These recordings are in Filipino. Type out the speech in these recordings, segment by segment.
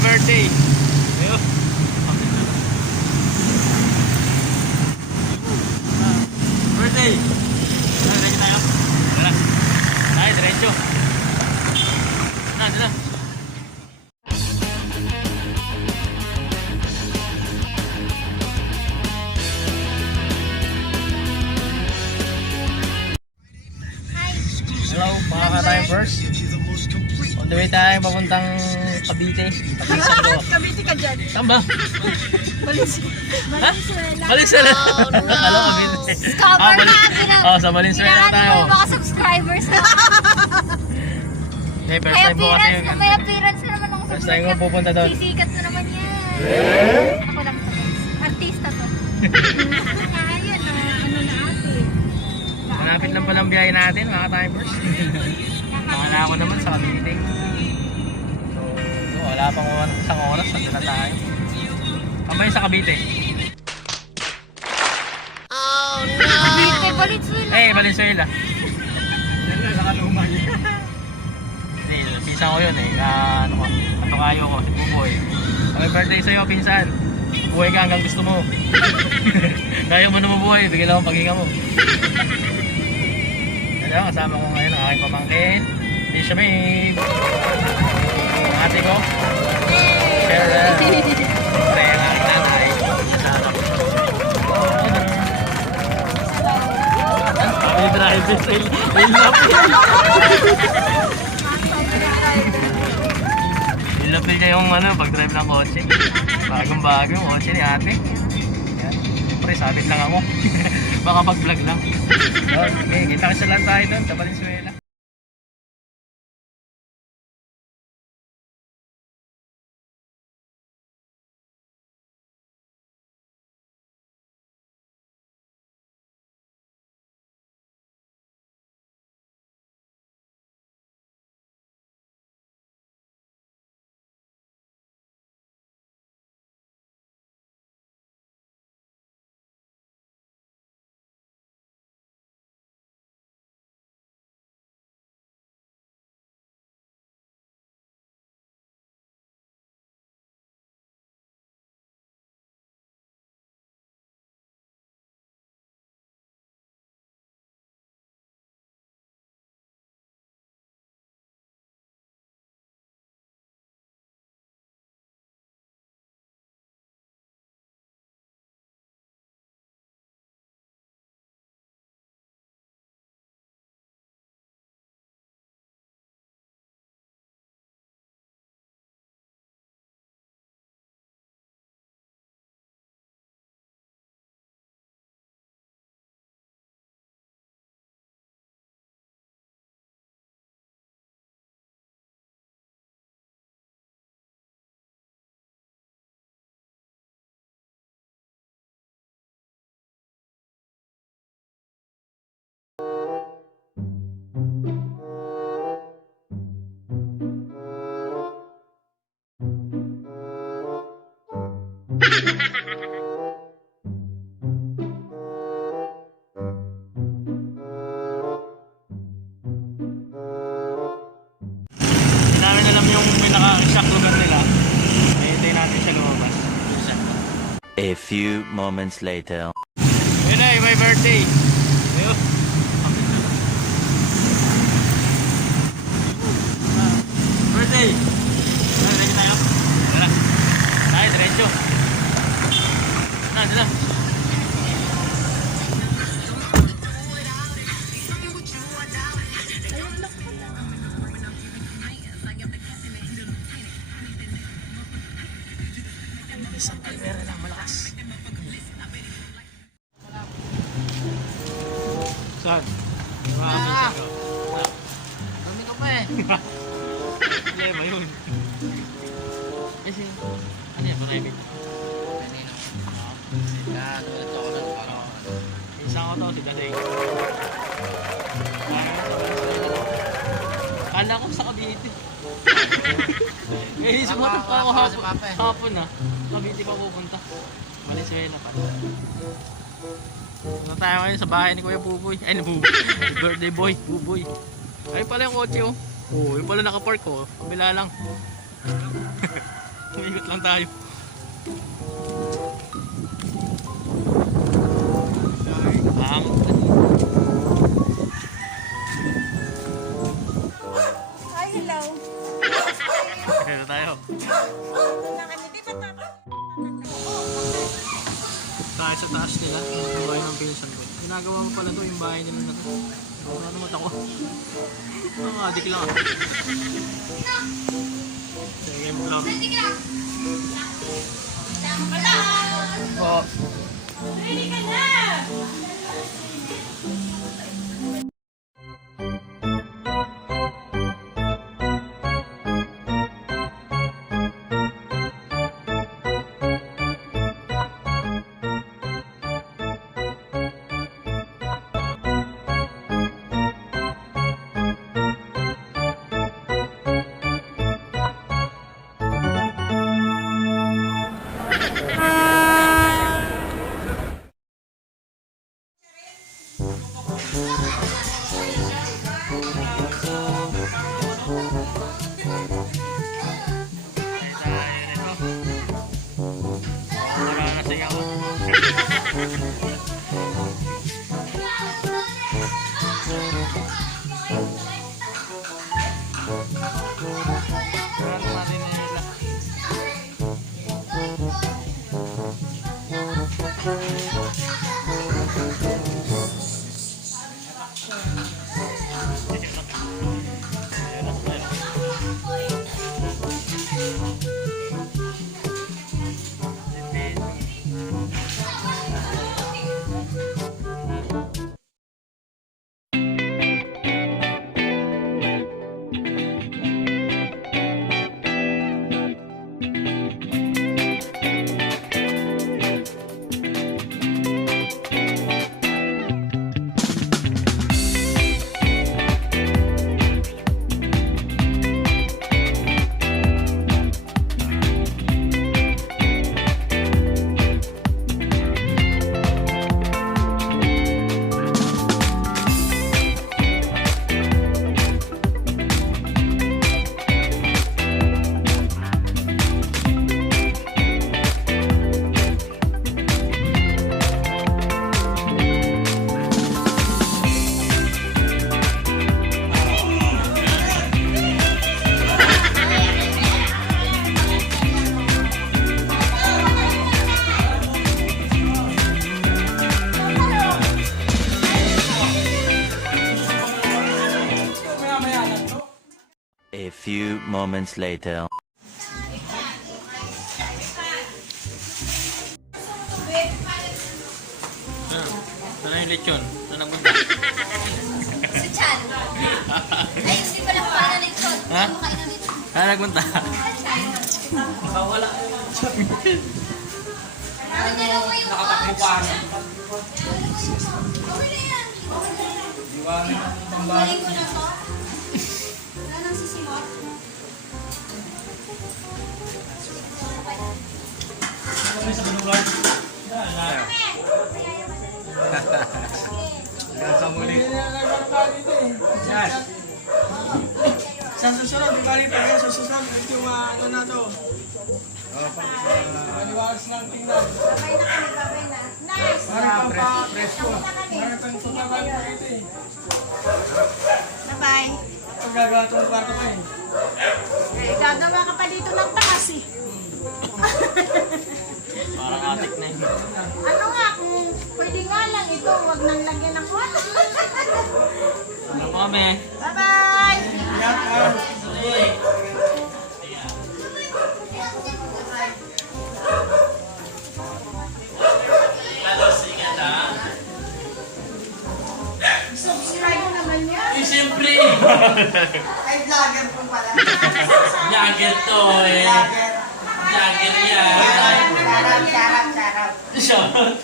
may birthday. Ayun. Birthday. Ready tayo? Tara. Tayo, diretso. Na. Hello, mga ka-timers. On the way tayo papuntang Cavite. Kapisan ko. Cavite ka dyan. Saan ba? Valenzuela. Valenzuela. Oh, no. Hello, Cavite. Cover na. Oh, sa Valenzuela tayo. Pinarami mo baka subscribers na. Okay, first time po kasi. May appearance na naman ng First time ko pupunta doon. Sisikat na naman yan. Ako lang to. Artista to. Ayun, ano na ate. Malapit lang palang biyahe natin, mga timers. Nakala ko naman sa Cavite. So, wala pang isang oras, nandun na tayo. Kamay sa Cavite. Cavite, Valenzuela. Valenzuela. Yan na, nakaluma niya. Hindi, pinsan ko yun eh. Katukayo ko, si Buboy. Happy birthday sa'yo, pinsan. Buhay ka hanggang gusto mo. Kaya mo na mabuhay, bigyan lang ang paghinga mo. Yan, kasama ko ngayon ang aking pamangkin. Tisha Babe. Ang ate ko. Cheryl. Siyempre, ang aking nanay. Happy driver sa ilapil niya yung pag-drive ng kotse. Bagong-bago yung kotse ni ate. Yan. Siyempre, sabit lang ako. Baka pag-vlog lang. Okay, kita-kita lang tayo doon sa Valenzuela. Hindi namin alam yung pinaka-exact lugar nila. Hintay natin siya lumabas. A few moments later. Yun na, my birthday. Ayun. Birthday. Ready tayo? Tara. Tayo, diretso. Na. Isang kalmera lang, malakas. Saan? Dami ko pa eh. Problema yun. Kasi, ano yan, marami. Isang ko to, si Daseng. Kala ko sa Cavite. Eh, sumunod pa ako hapon na. Cavite pa pupunta. Valenzuela pa. Punta tayo ngayon sa bahay ni Kuya Buboy. Ay, ni Buboy. Birthday boy, Buboy. Ay pala yung kotse oh. Oh, yung pala nakapark oh. Kabila lang. Umikot lang tayo. Ang Ay, hello. kaya tayo. Tayo sa taas nila, yung bahay ng pinsan ko. Ginagawa mo pala to, yung bahay nila na to. Ano naman ako? Mga adik lang ako. Sige mo lang. Oh. Ready ka na! A few moments later. Ano yung lechon? Ano nagpunta? Si Chan. Ay, hindi pa lang para nito. Ha? Makain na nito. Ano nagpunta? Wala. Nakatakbuhan. Okay na yan. Galing ko na to. Wala nang sisimot. Sa susunod, di bali pa sa susunod, ito yung ano na to. Maliwalas ng tingnan. Babay na kami, babay na. Nice. Parang presko. Parang pangtutangan mo ito eh. Bye-bye. Pag gagawa itong kwarto pa eh. Eh, gagawa ka pa dito ng takas eh. Parang atik na yun. Ano nga, kung pwede nga lang ito, wag nang lagyan ng kwan. Ano kami? Bye-bye! Ingat ka. Subscribe naman yan. Eh, siyempre! Ay, vlogger po pala. Vlogger to eh. Vlogger. Vlogger yan. Sarap. Shot.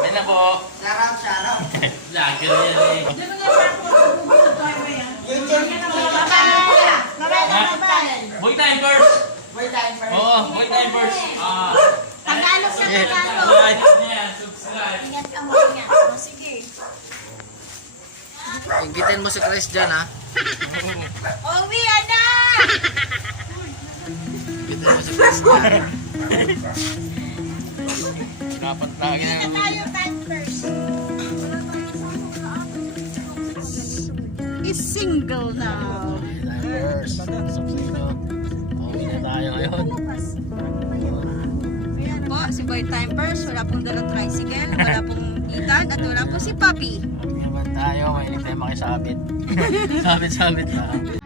May na po. Sarap. Vlogger yan eh. Bye-bye! Boy time first. Boy time first. Oo, boy time first. Tagalog sa Tagalog. Subscribe niya, subscribe. Ingat ka mo, ingat. O, sige. Inggitin mo si Chris dyan ha. Uwi, anak! Dapat lagi na lang. Tayo time first. Is single now. First, okay na tayo ngayon. Ayan po, si Boy Time First. Wala pong dalang tricycle, wala pong itan, at wala po si Papi. Okay naman tayo, mahilig tayo makisabit. Sabit-sabit lang.